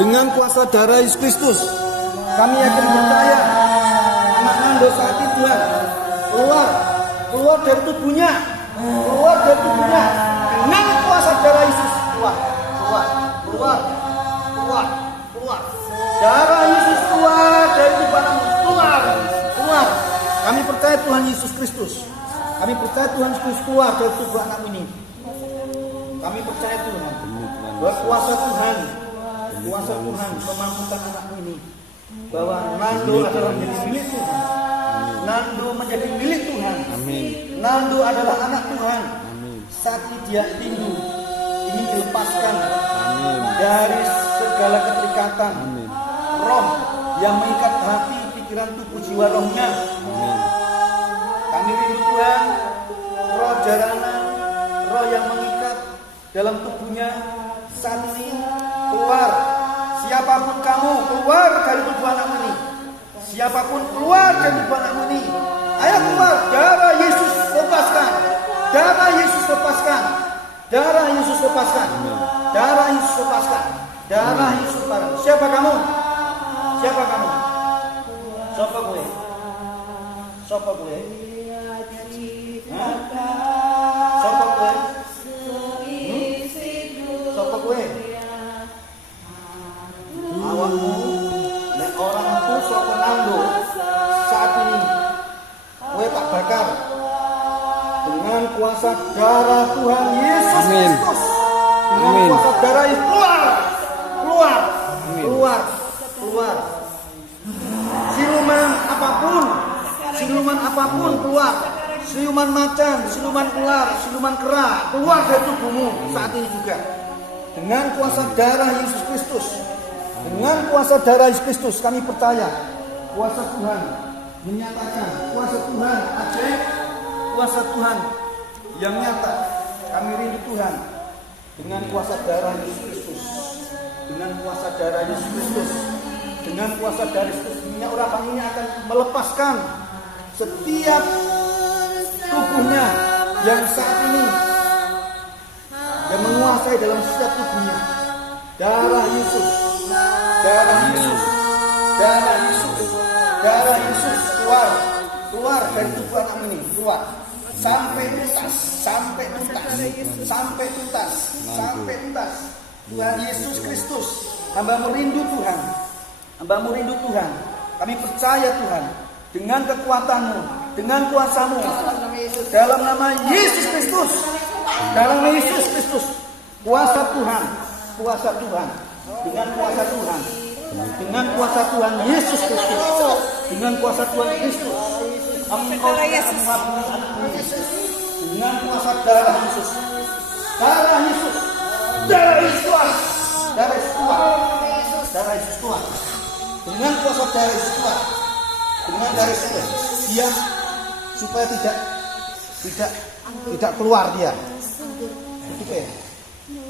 Dengan kuasa darah Yesus Kristus, kami yakin percaya anak Nando saat ini Tuhan keluar dari tubuhnya, dengan kuasa darah Yesus keluar. Darah Yesus keluar dari tubuh anakmu, keluar. Kami percaya Tuhan Yesus Kristus. Kami percaya Tuhan Yesus keluar dari tubuh anakmu ini. Kami percaya Tuhan bahwa kuasa Tuhan memampukan anakmu ini, bahwa Nando adalah menjadi milik Tuhan. Nando menjadi milik Tuhan. Nando adalah anak Tuhan. Saat dia rindu ingin dilepaskan dari segala keterikatan roh yang mengikat hati, pikiran, tubuh, jiwa, rohnya. Kami rindu Tuhan, roh jaranan, roh yang mengikat dalam tubuhnya saat ini keluar. Siapapun kamu, keluar dari tubuh anakmu ini. Siapapun keluar dari tubuh anakmu ini. Ayo keluar, darah Yesus lepaskan. Darah Yesus lepaskan. Darah Yesus lepaskan. Darah Yesus lepaskan. Darah Yesus lepaskan. Siapa kamu? Siapa kamu? Siapa gue? Siapa gue? Siapa gue? Siapa gue? Awakmu dan orang itu sapa Nando saat ini gue tak bakar dengan kuasa darah Tuhan Yesus Kristus. Dengan kuasa darah Yesus keluar. Siluman apapun keluar. Siluman macan, siluman ular, siluman kera keluar dari tubuhmu saat ini juga. Dengan kuasa darah Yesus Kristus. Dengan kuasa darah Yesus Kristus kami percaya kuasa Tuhan menyatakan, kuasa Tuhan ajaib, kuasa Tuhan yang nyata. Kami rindu Tuhan dengan kuasa darah Yesus Kristus, dengan kuasa darah Yesus Kristus, dengan kuasa darah Yesus Kristus. Minyak urapan ini akan melepaskan setiap tubuhnya yang saat ini yang menguasai dalam setiap tubuhnya. Darah Yesus keluar dari tubuh anak ini, keluar sampai tuntas. Tuhan Yesus Kristus, hamba merindu Tuhan. Kami percaya Tuhan dengan kekuatan-Mu, dengan kuasa-Mu, dalam nama Yesus Kristus, kuasa Tuhan, dengan kuasa Tuhan Yesus Kristus, dengan kuasa Tuhan Kristus, Engkau dengan kuasa darah Yesus, darah Yesus keluar, dengan kuasa darah Yesus keluar, dengan darah Yesus dia supaya tidak keluar dia.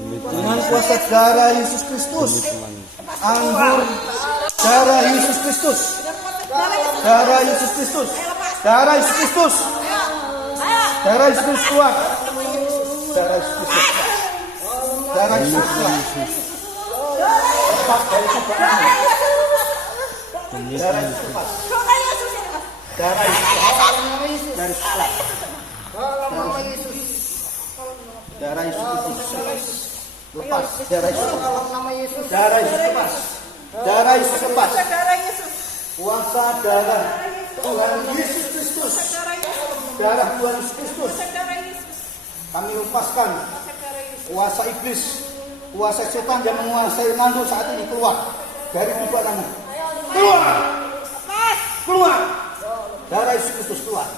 Dengan kuasa darah Yesus Kristus, anggur darah Yesus Kristus, darah Yesus Kristus keluar, darah Yesus keluar. Lepas dari tubuh kamu. Darah Yesus lepas. Darah Yesus dari sebelah. Darah Yesus lepas. Darah Yesus lepas. Kuasa darah Tuhan Yesus Kristus. Darah Tuhan Yesus Kristus. Kami lepaskan kuasa iblis, kuasa setan yang menguasai Nando saat ini keluar dari tubuh kamu. Keluar. Darah Yesus Kristus keluar.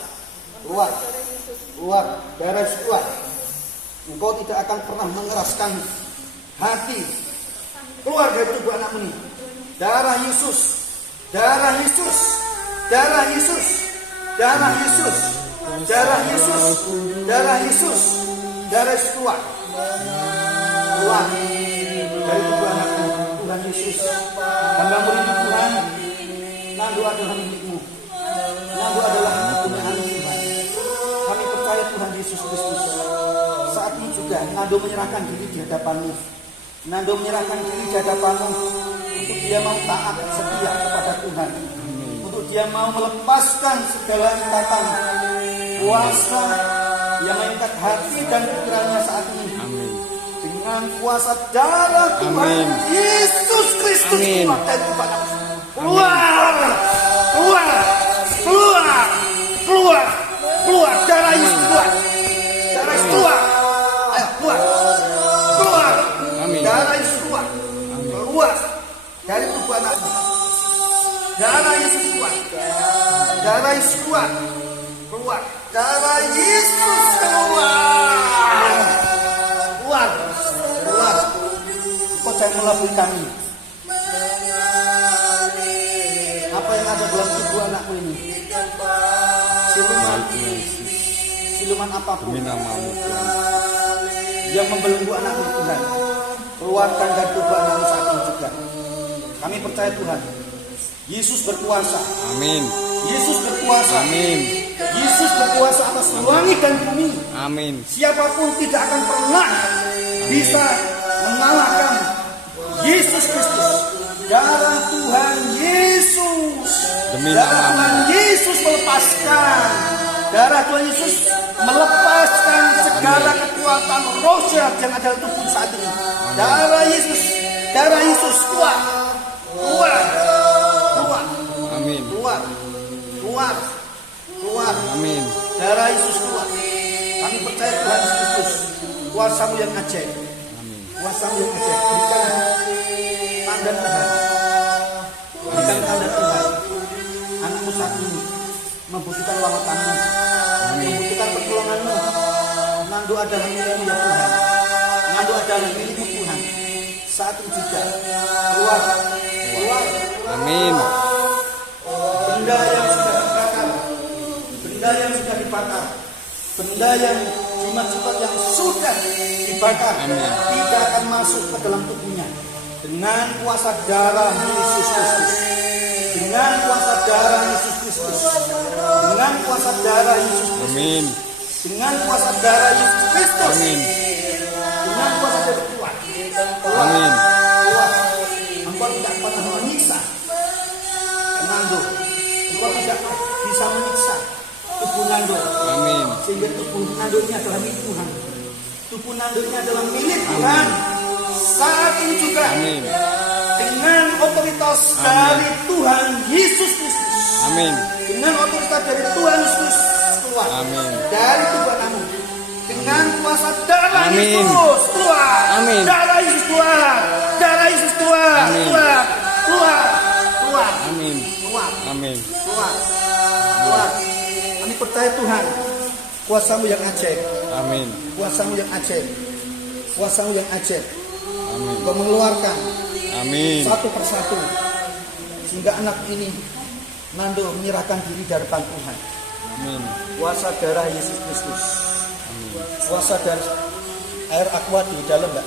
Darah Yesus keluar. Engkau tidak akan pernah mengeraskan hati. Keluar dari tubuh anakmu ini. Darah Yesus keluar. Keluar dari tubuh anakmu. Tuhan Yesus, hamba merindu Tuhan. Nando adalah milikmu. Nando adalah punyaan Tuhan. Kami percaya Tuhan Yesus Kristus. Saat ini juga Nando menyerahkan diri di hadapan-Mu. Nando menyerahkan diri di hadapanmu untuk dia mau taat setia kepada Tuhan. Untuk dia mau melepaskan segala ikatan kuasa yang mengikat hati dan pikirannya saat ini. Dengan kuasa darah Tuhan Yesus Kristus keluar dari kepadamu. Keluar, keluar, keluar, keluar, keluar, darah Yesus keluar, darah Yesus keluar, ayo keluar, keluar, darah Yesus keluar, keluar dari tubuh anakmu, darah Yesus keluar, darah Yesus keluar, keluar, darah Yesus keluar, keluar, keluar, kau jangan melabui kami. Apa yang ada dalam tubuh anakku ini? Siluman apapun yang membelenggu anakmu Tuhan, keluarkan dari tubuh anakmu saat ini juga. Kami percaya Tuhan, Yesus berkuasa. Amin. Yesus berkuasa. Amin. Yesus berkuasa atas langit dan bumi. Amin. Siapapun tidak akan pernah bisa mengalahkan Yesus Kristus. Darah Tuhan Yesus, darah Tuhan Yesus melepaskan, darah Tuhan Yesus melepaskan segala kekuatan roh jahat yang ada di tubuh saat ini. Darah Yesus keluar, keluar, keluar, amin, keluar, keluar, keluar, amin. Darah Yesus keluar. Kami percaya Tuhan Yesus Kristus, kuasa-Mu yang ajaib, kuasa-Mu yang ajaib. Berikan tanda Tuhan, berikan tanda Tuhan. Anakmu saat ini membutuhkan lawatan-Mu, membutuhkan pertolongan-Mu. Nando adalah milik-Mu ya Tuhan, Nando adalah milik-Mu Tuhan. Saat ini juga keluar, keluar, amin. Benda yang sudah dibakar, benda yang sudah dibakar, benda yang jimat-jimat yang sudah dibakar, tidak akan masuk ke dalam tubuhnya. Dengan kuasa darah Yesus Kristus, dengan kuasa darah Yesus Kristus, dengan kuasa darah Yesus Kristus, amin. Dengan kuasa darah Yesus Kristus, amin. Dengan kuasa darah kuat, amin. Kuat, engkau tidak pernah menyiksa Nando, engkau tidak bisa menyiksa tubuh Nando, amin. Sehingga tubuh Nando ini adalah milik Tuhan, tubuh Nando ini adalah milik Tuhan. Saat ini juga, amin. Dengan otoritas, amin, dari Tuhan Yesus Kristus, amin. Dengan otoritas dari Tuhan Yesus keluar, amin. Dari tubuh anakmu, dengan kuasa darah, amin. Yesus keluar, amin. Darah Yesus keluar, darah Yesus keluar, amin. Keluar, keluar, keluar, amin. Keluar, amin. Keluar, keluar. Kami percaya Tuhan, kuasa-Mu yang ajaib, amin. Kuasa-Mu yang ajaib, kuasa-Mu yang ajaib. Kau mengeluarkan, amin, satu persatu, sehingga anak ini Nando menyerahkan diri di hadapan Tuhan, amin. Kuasa darah Yesus Kristus, amin. Kuasa dari air aqua di dalam enggak?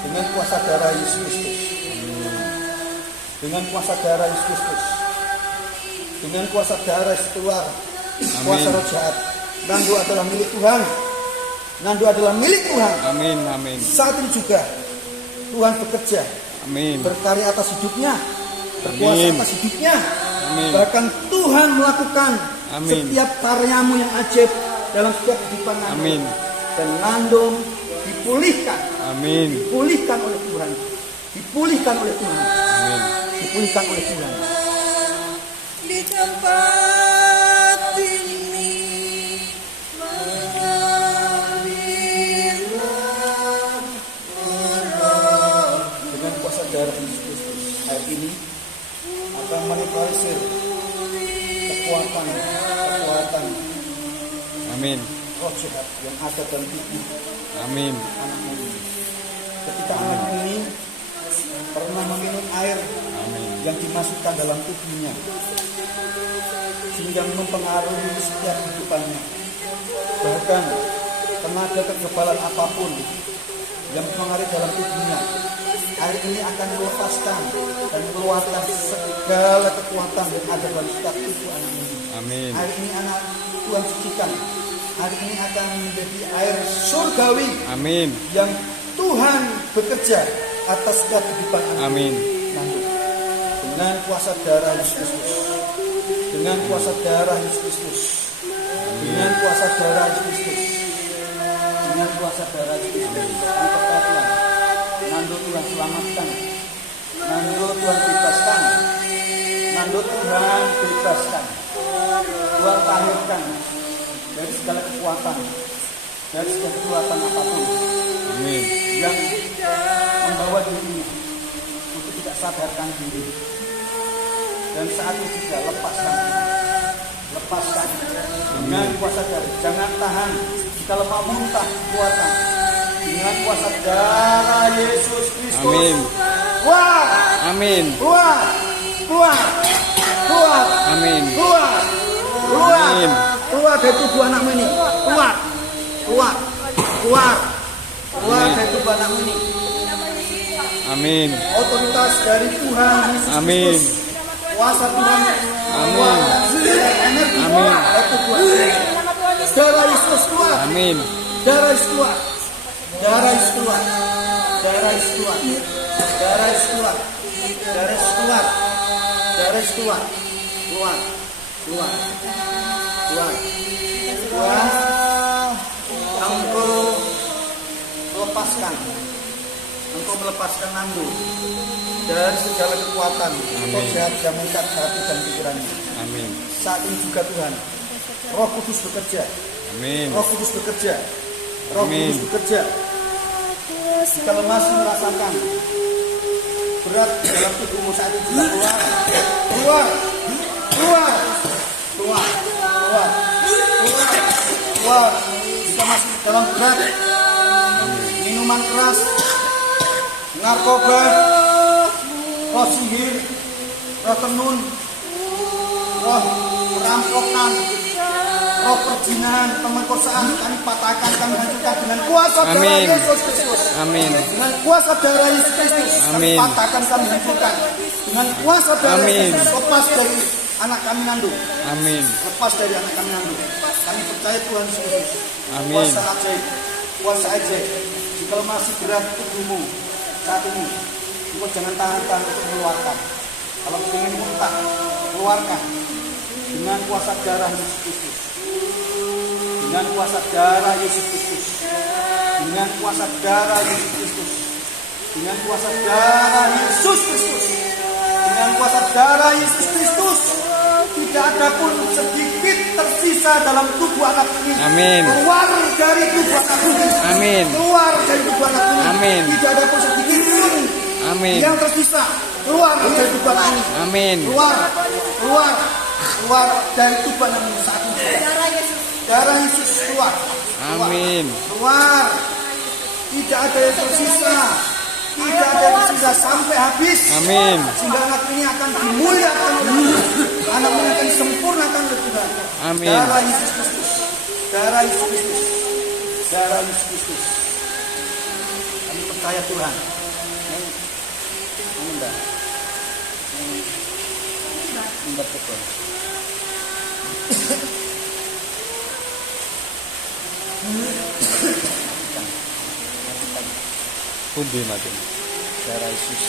Dengan kuasa darah Yesus Kristus, amin. Dengan kuasa darah Yesus Kristus, dengan kuasa darah Yesus keluar, kuasa roh jahat. Nando adalah milik Tuhan, Nando adalah milik Tuhan. Amin, amin. Saat ini juga Tuhan bekerja, amin, berkarya atas hidupnya, berkuasa atas hidupnya, amin. Bahkan Tuhan melakukan, amin, setiap karya-Mu yang ajaib dalam setiap kehidupan Nando, amin. Dan Nando dipulihkan, amin, dipulihkan oleh Tuhan, dipulihkan oleh Tuhan, amin, dipulihkan oleh Tuhan. Di tempat ini darah Yesus Kristus, air ini akan menetralisir kekuatan, amin, roh jahat yang ada dalam tubuh, amin, anakmu ini. Ketika anak ini pernah meminum air, amin, yang dimasukkan dalam tubuhnya, sehingga mempengaruhi setiap kehidupannya, bahkan tenaga kekebalan apapun yang mempengaruhi dalam tubuhnya, air ini akan melepaskan dan mengeluarkan segala kekuatan yang ada dalam setiap tubuh anak ini. Amin. Air ini anak Tuhan sucikan. Air ini akan menjadi air surgawi. Amin. Yang Tuhan bekerja atas kehidupan Amin. Nandu. Dengan kuasa darah Yesus Kristus. Dengan kuasa darah Yesus Kristus. Dengan kuasa darah Yesus Kristus. Dengan kuasa darah Yesus Kristus. Kami percaya Tuhan. Nandu Tuhan selamatkan. Nandu Tuhan bebaskan. Nandu Tuhan bebaskan. Tuhan tahirkan dari segala kekuatan, dari segala kekuatan apapun. Amin. Yang membawa dirinya untuk tidak sadarkan diri. Dan saat itu juga lepaskan dengan kuasa darah. Jangan tahan kalau mau muntah kekuatan dengan kuasa darah Yesus Kristus. Amin. Keluar. Amin. Keluar. Keluar. Keluar. Amin. Keluar. Keluar. Amin. Keluar dari tubuh anakmu ini. Keluar. Keluar. Keluar. Keluar dari tubuh anakmu ini. Amin. Otoritas dari Tuhan Yesus Amin. Kristus. Kuasa Tuhan. Amin. Energi Amin. dari tubuh Tuhan. Darah Yesus keluar. Amin. Darah Yesus keluar. Darah Yesus keluar. Darah Yesus keluar. Darah Yesus keluar. Darah Yesus keluar. Darah Yesus keluar. Keluar. Keluar. Keluar. Keluar. Engkau melepaskan. Engkau melepaskan Nandu dari segala kekuatan atau jahat yang mengikat hati dan pikirannya. Amin. Saat ini juga Tuhan, Roh Kudus bekerja. Amin. Roh Kudus bekerja. Roh Amin. Kudus bekerja. Kalau masih merasakan berat dalam tubuhmu saat ini juga keluar. Keluar. Keluar. Keluar. Keluar. Keluar. Keluar. Jika masih dalam berat, minuman keras, narkoba, roh sihir, roh tenun, roh perampokan, roh perjinahan, pemerkosaan, kami patahkan, kami hancurkan dengan kuasa darah Yesus Kristus. Amin. Dengan kuasa darah Yesus Kristus, kami Amin. patahkan, kami hancurkan. Dengan kuasa darah Amin. Yesus, lepas dari anak kami Nandu. Amin. Lepas dari anak kami Nandu. Kami percaya Tuhan Yesus Kristus. Amin. Kuasa ajaib, kuasa ajaib. Jika masih berat tubuhmu saat ini, engkau jangan tahan-tahan untuk mengeluarkan. Kalau ingin muntah, keluarkan dengan kuasa darah Yesus Kristus. Dengan kuasa darah Yesus Kristus. Dengan kuasa darah Yesus Kristus. Dengan kuasa darah Yesus Kristus. Dengan kuasa darah Yesus Kristus. Tidak ada pun sedikit tersisa dalam tubuh anak ini. Amin. Keluar dari tubuh anak ini. Amin. Keluar dari tubuh anak ini. Amin. Tidak ada pun sedikit pun Amin. yang tersisa. Keluar dari tubuh anak ini. Amin. Keluar. Keluar. Keluar dari tubuh anak ini saat ini. Darah Yesus keluar. Keluar. Amin. Keluar. Tidak ada yang tersisa. Tidak ada yang tersisa sampai habis. Amin. Sehingga anak ini akan dimuliakan oleh Tuhan. Anak ini akan disempurnakan oleh Tuhan. Amin. Darah Yesus Kristus. Darah Yesus Kristus. Darah Yesus Kristus. Kami percaya Tuhan. Minta. Minta betul. Pundi matur. Darah Yesus.